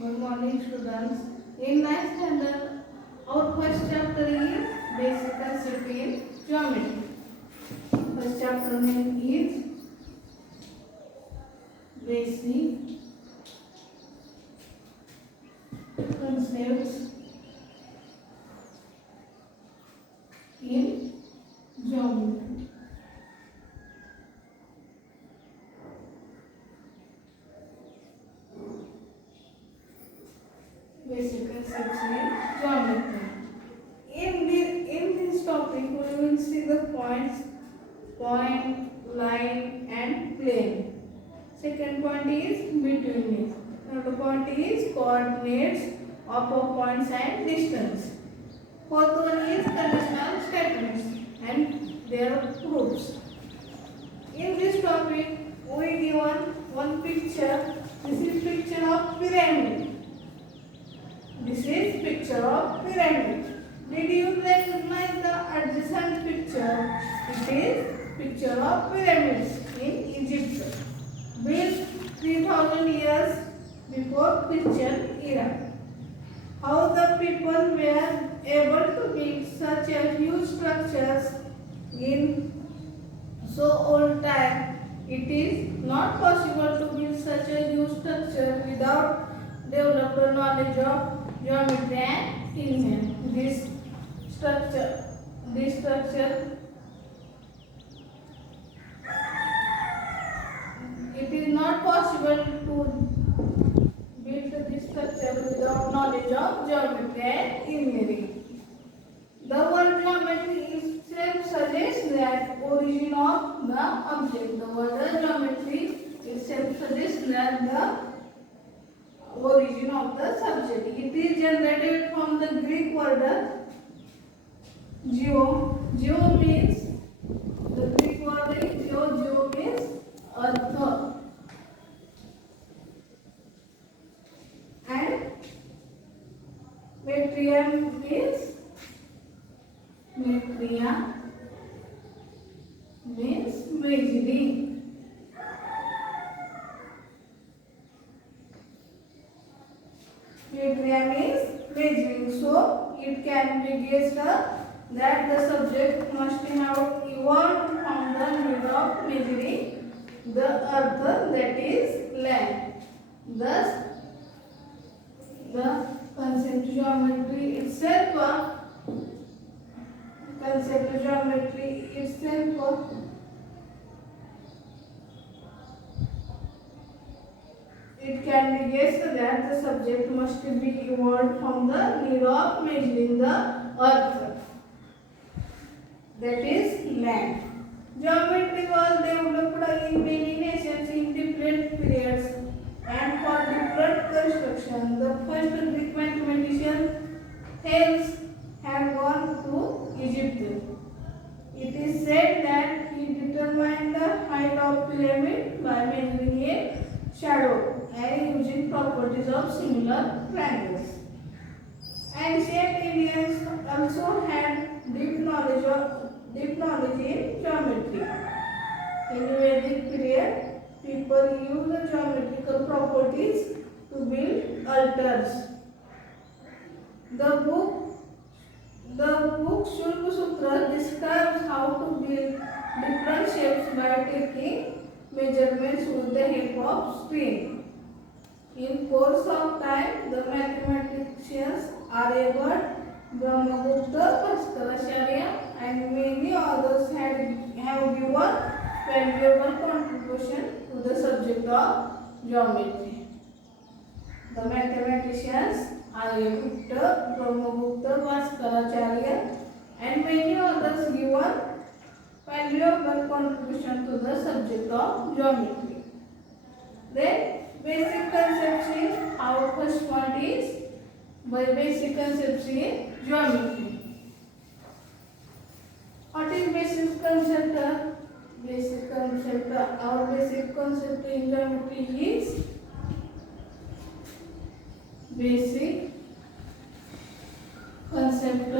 Good morning, students. In ninth standard, our first chapter is basic concept in geometry. First chapter name is basic concepts in geometry. Basic concepts in geometry. In this topic, we will see the points, point, line, and plane. Second point is betweenness. Third point is coordinates of points and distance. Fourth one is conditional statements and their proofs. In this topic, we given one picture. This is picture of pyramid. This is picture of pyramid. Did you recognize the adjacent picture? It is picture of pyramids in Egypt, built 3000 years before Christian era. How the people were able to build such a huge structures in so old time? It is not possible to build such a huge structure without developed knowledge of geometry and engineering. This structure it is not possible to build this structure without knowledge of geometry and engineering. The word geometry itself suggests that origin of the object. The word geometry itself suggests that the origin of the subject. It is generated from the Greek word geo. Geo means the Greek word is geo. Geo means earth, and metria means measuring. Metria means measuring. So it can be guessed that the subject must have evolved from the need of measuring the earth, that is land. Thus, the concept geometry itself it can be guessed that the subject must be evolved from the need of measuring the earth, that is land. Geometry was developed in many nations in different periods and for different construction. The first Greek mathematician Thales had gone to Egypt. It is said that he determined the height of pyramid by measuring a shadow and using properties of similar triangles. Ancient Indians also had deep knowledge in geometry. In Vedic period, people used geometrical properties to build altars. The book Shulpa Sutra describes how to build different shapes by taking measurements with the help of string. In course of time, the mathematicians Aryabhat, Brahmagupta, Bhaskaracharya, and many others have given valuable contribution to the subject of geometry. The mathematicians Aryabhatta, Brahmagupta, Bhaskaracharya, and many others given valuable contribution to the subject of geometry. Then basic concepts in our first point is by basic concepts in geometry. What is basic concept? Our basic concept in geometry is basic concept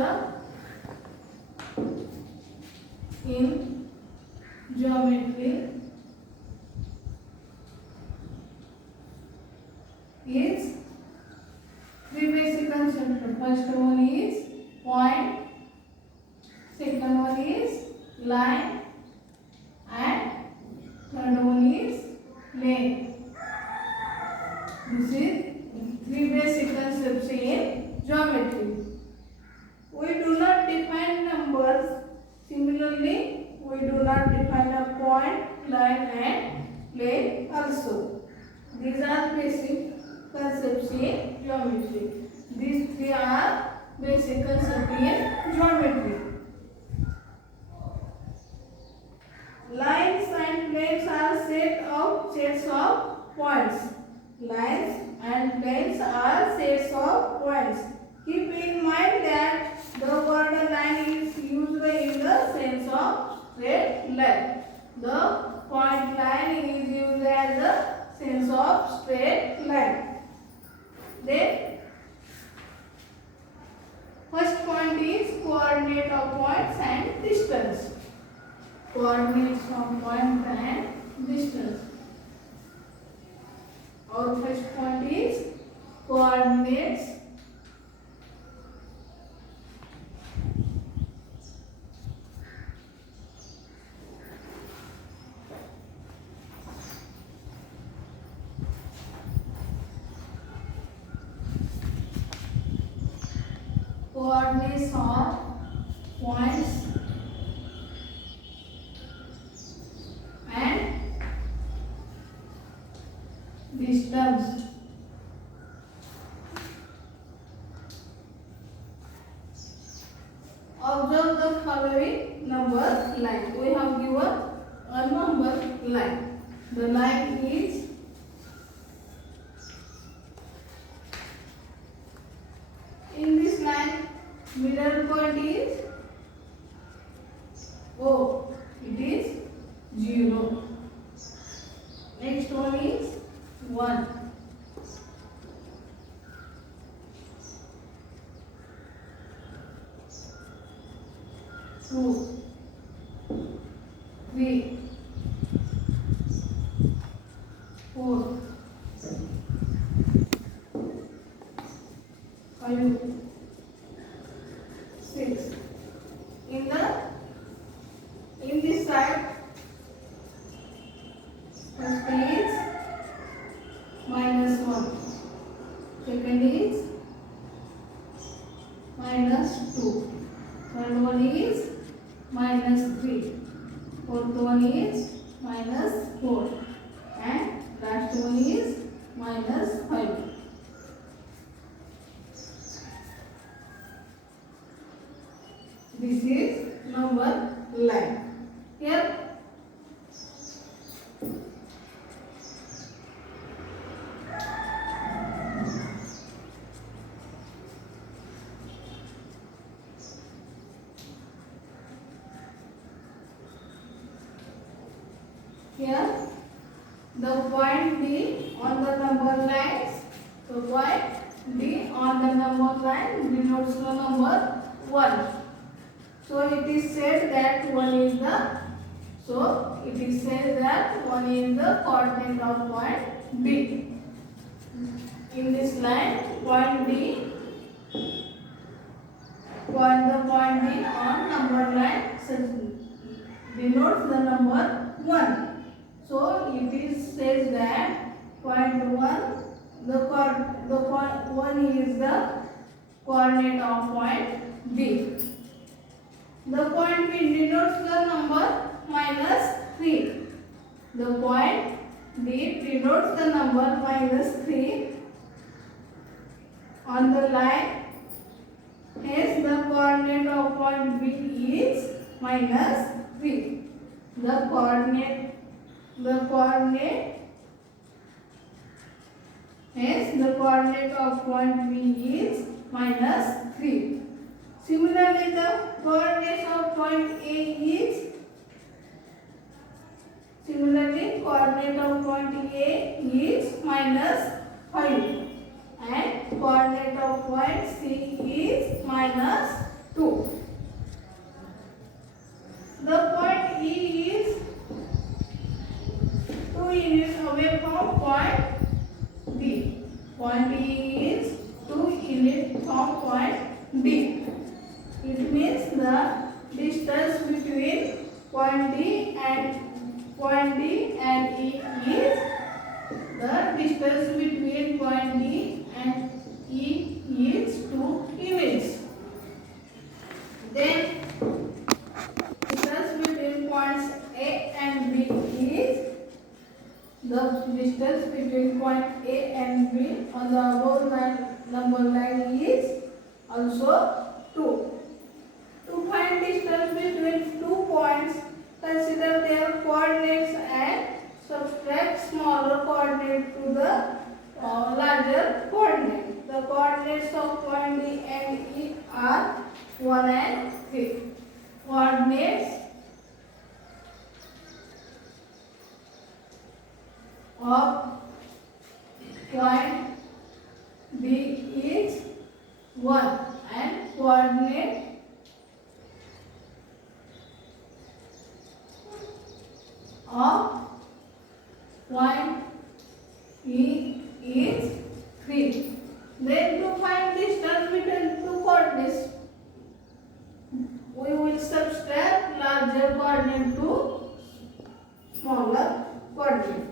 in geometry is concept. First one is point, second one is line, and third one is plane. This is three basic concepts in geometry. We do not define numbers. Similarly, we do not define a point, line, and plane also. These are basic concepts in geometry. These three are basic concepts in geometry. Lines and planes are sets of points. Lines and planes are sets of points. Keep in mind that the word line is used in the sense of straight line. The point line is used as a sense of straight line. Then first point is coordinate of points and distance. Coordinates of points and distance. Our first point is coordinates coordinates of points and distance. Observe the following number line. We have given a number line. The line is in this line middle point is O. It is 0. Next one is 1. 2, 3, 4, 5, 6. In this side, first is -1, second is -2, third one is -3, fourth one is -4, and last one is -5. This is number line. Here the point D on the number lines, the point D on the number line denotes the number 1. So it is said that 1 is the coordinate of point B. In this line, point D, the point D on number line denotes the number 1. So it is says that point 1, the point 1 is the coordinate of point B. The point B denotes the number -3. The point D denotes the number -3 on the line. Hence, the coordinate of point B is -3. The coordinate of point B is -3. Similarly, the coordinates of point A is -5, and coordinate of point C is -2. The point E is 2 units away from point D. Point E is 2 units from The distance between point D and E is 2 units. Then distance between points A and B is the distance between point A and B on the above number line is also 2. To find distance between 2 points, consider their coordinates and subtract smaller coordinate to the larger coordinate. The coordinates of point D and E are 1 and 3. Coordinates of point B is 1 and coordinate of point E is 3. Then to find distance between two coordinates, we will subtract larger coordinate to smaller coordinate.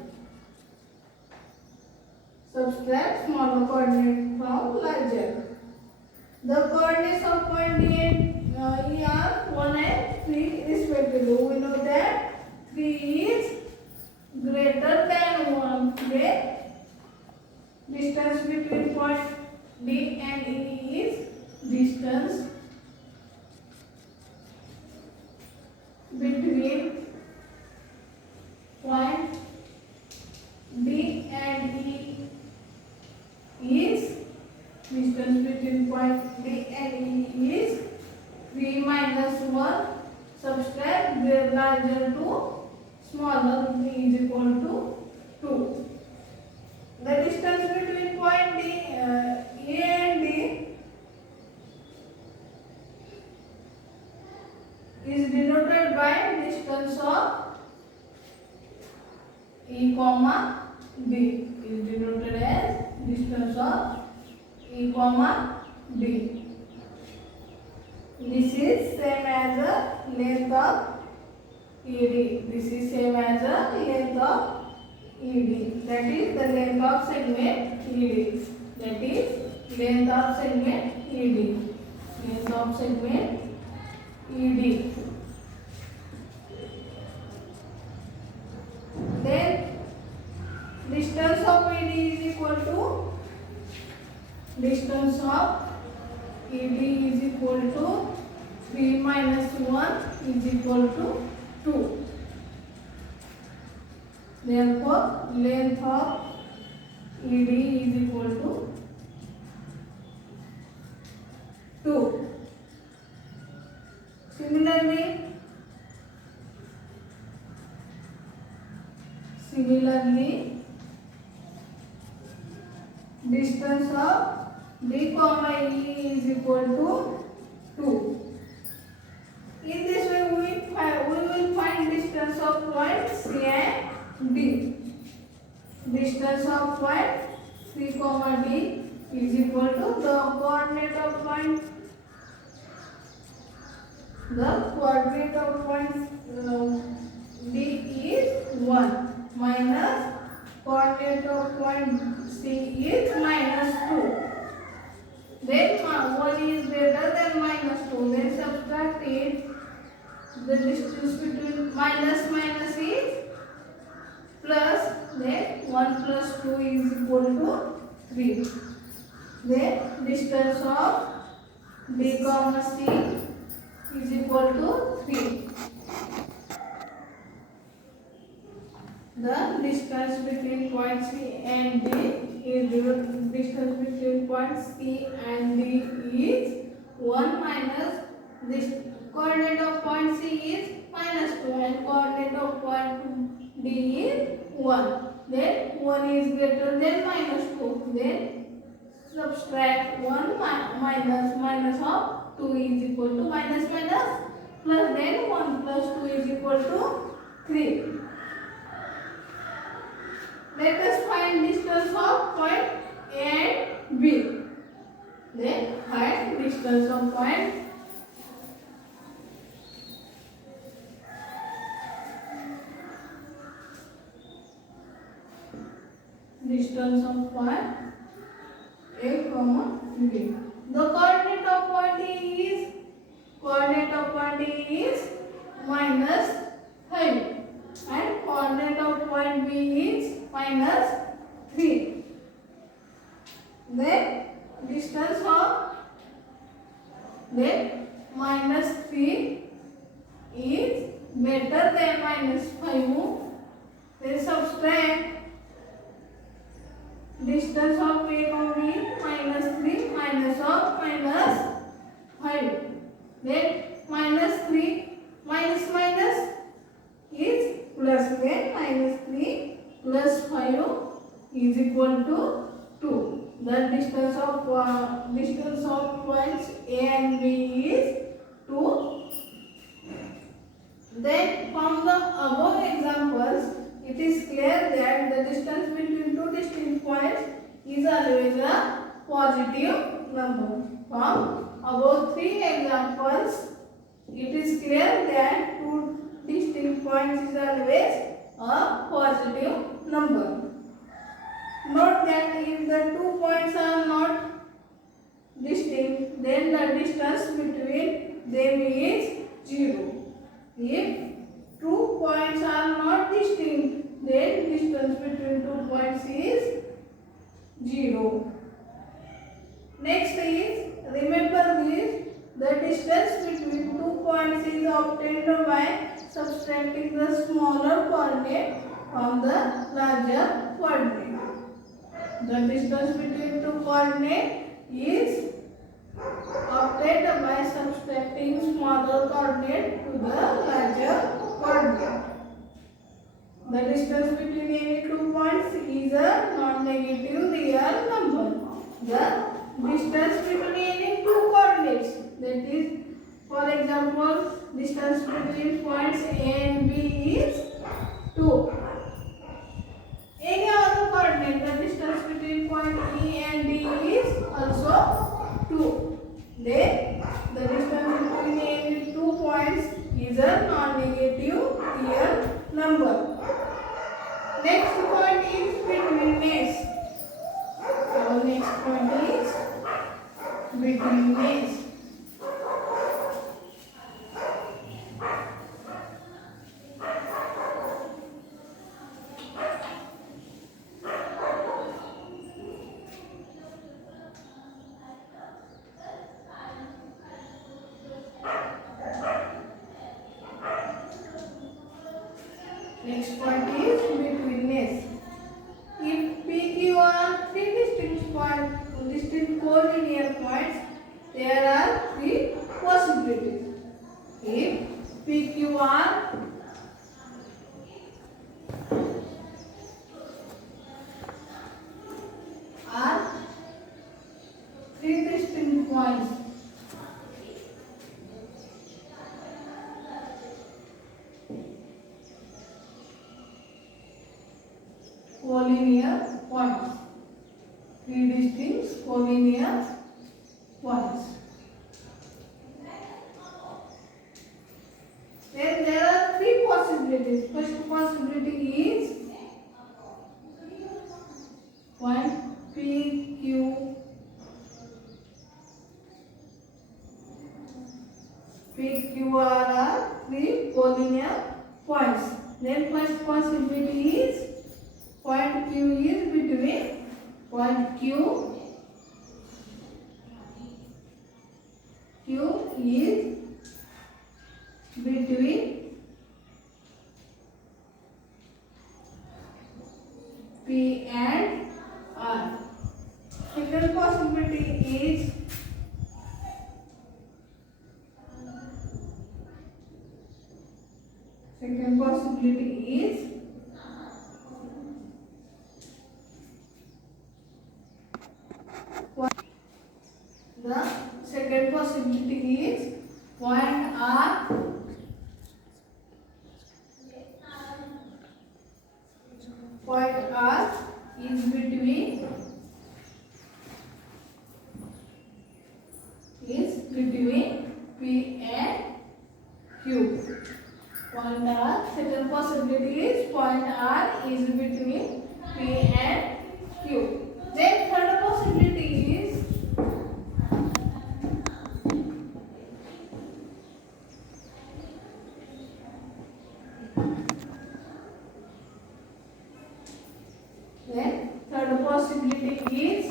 Subtract smaller coordinate from larger. The coordinates of point D and E are 1 and 3 respectively. We know that 3 is greater than 1. The distance between point D and E is distance between point D and E is distance between point D and E is 3 minus 1. Subtract the larger to smaller, B is equal to 2. The distance between point A and D is denoted by distance of E comma D. Is denoted as distance of E comma D. This is same as the length of ED. This is same as the length of ED. That is the length of segment ED. That is length of segment ED. Length of segment ED. Then distance of ED is equal to distance of ED is equal to 3 minus 1 is equal to 2. Therefore, length of ED is equal to 2. Similarly, distance of D comma E is equal to 2. In this way, we will find distance of point C and D. Distance of point C comma D is equal to the coordinate of point D is 1 minus coordinate of point C is minus 2. Then 1 is greater than minus 2. Then subtract it. The distance between minus is plus. Then 1 plus 2 is equal to 3. Then distance of D comma C is equal to 3. The distance between point C and D is distance between point C and D is 1 minus this coordinate of point C is minus 2 and coordinate of point D is 1. Then 1 is greater than minus 2. Then subtract 1 minus of 2 is equal to minus plus. Then 1 plus 2 is equal to 3. Let us find distance of point A and B. Then find distance of point distance of point A comma B. The coordinate of point A is minus 5 and coordinate of point B is minus 3. Then distance of minus 3 is better than minus 5. Then subtract distance of A comma B minus 3 minus of minus 5. Then minus 3 minus minus is plus. Then minus 3 plus 5 is equal to 2. The distance of points A and B is 2. Then from the above examples, it is clear that the distance between two distinct points is always a positive number. From above three examples, it is clear that two distinct points is always a positive number. Note that if the 2 points are not distinct, then the distance between them is 0. If 2 points are not distinct, then distance between 2 points is 0. Next is, remember this, the distance between 2 points is obtained by subtracting the smaller coordinate from the larger coordinate. The distance between two coordinates is obtained by subtracting smaller coordinate to the larger coordinate. The distance between any 2 points is a non-negative real number. The distance between any 2 coordinates, that is, for example, distance between points A and B is 2. Any other coordinate, the distance between point E and D is also 2. Then the distance between any 2 points is a non-negative real number. Next point is betweenness. Our next point is betweenness. Next point is betweenness. If PQ are three distinct collinear points, there are 3 possibilities. If PQ are three distinct points, collinear points, 3 distinct collinear points. Then there are 3 possibilities. First possibility is point PQ, PQR are 3 collinear points. Then first possibility is point Q is between point Q is between P and R. Second possibility is the second possibility is point R is between P and Q. Point R. Second possibility is point R is between P and possibility is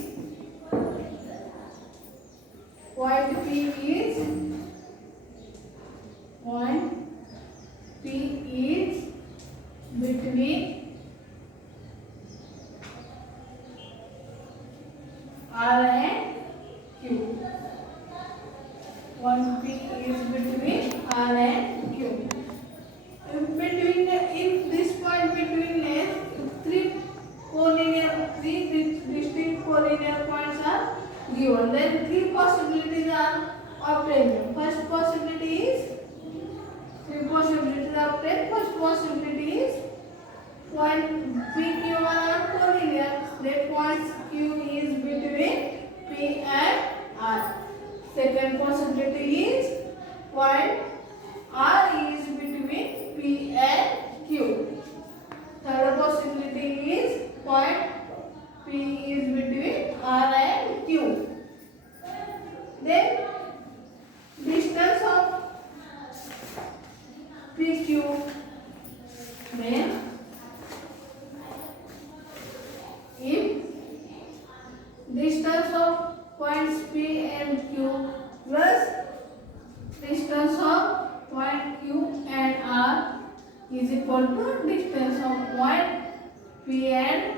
point P is between R and Q. Point P is between R and Q. If this point between three distinct collinear points are given, then three possibilities are obtained. First possibility is three possibilities are obtained. First possibility is point PQ are collinear. That point Q is between P and R. Second possibility is point R is between P and Q. Third possibility is point P is between R and Q. Then distance of PQ. Then if distance of points P and Q plus distance of point Q and R is equal to distance of point P and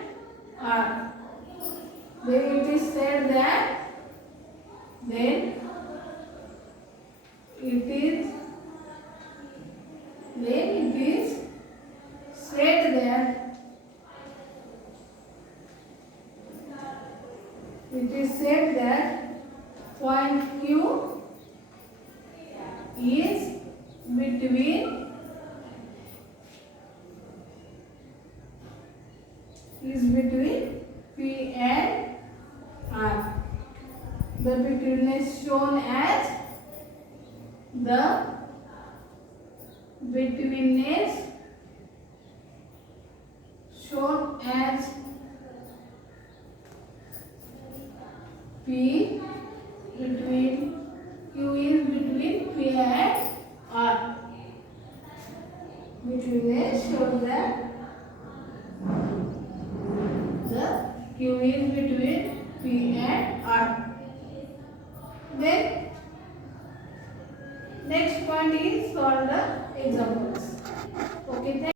R, then it is said that it is said that point Q is between P and R. The betweenness shown as P between Q is between P and R. Betweenness shows that the Q is between P and R. Then next point is solve the examples. Okay.